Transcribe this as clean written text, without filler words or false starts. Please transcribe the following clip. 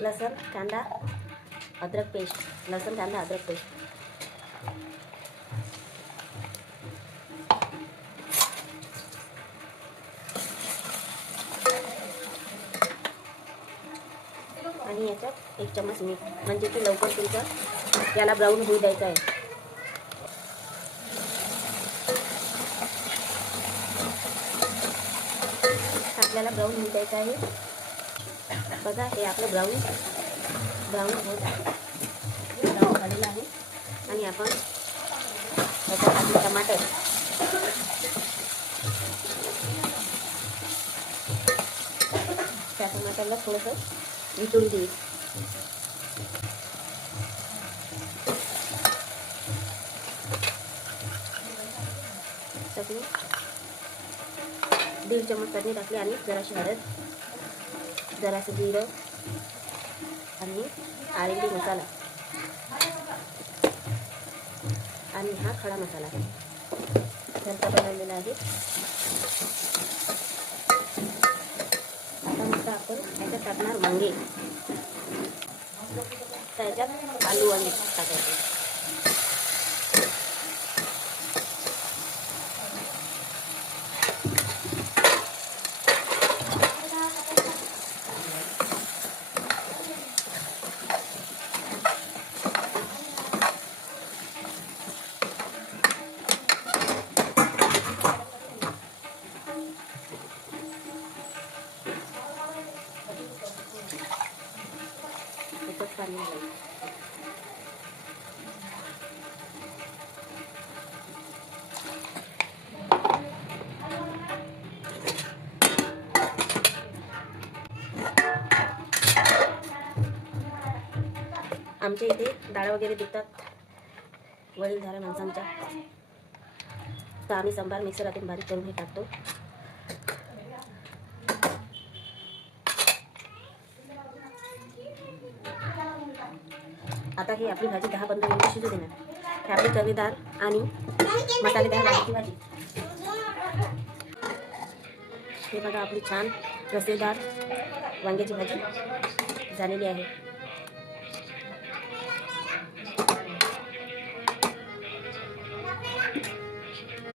लसूण कांदा अद्रक पेस्ट, लसूण कांदा अद्रक पेस्ट. आणि याच्यात 1 चम्मच मीठ, म्हणजे की लवकर तुमचं याला ब्राऊन होऊ द्यायचं आहे. आपल्याला ब्राऊन होऊ द्यायचं आहे. बघा हे आपलं ब्राऊन होत आहे, ब्राऊन झालेलं आहे. आणि आपण याच्यात आधी टमाटर, त्या टमाटरला थोडंसं वितळू देऊ. चटणी 1.5 चम्मच चटणी टाकली आणि जराशी हळद, जरासं जिरं आणि आळंडी मसाला आणि हा खडा मसाला घरचा बनवलेला आहे. आता मस्त आपण याच्यात टाकणार वांगे, त्याच्यात आलू वांगे टाकायचे. त्याच्यात पाणी घालायचं. आमच्या इथे डाळ वगैरे देतात वडीलधाऱ्या माणसांच्या, तर आम्ही संभार मिक्सरातून बारीक करून हे टाकतो. आता ही आपली भाजी 10-15 मिनिटं शिजू देणार. ही आपली चवीदार आणि मसालेदार वांग्याची भाजी. हे बघा आपली छान रसेदार वांग्याची भाजी झालेली आहे.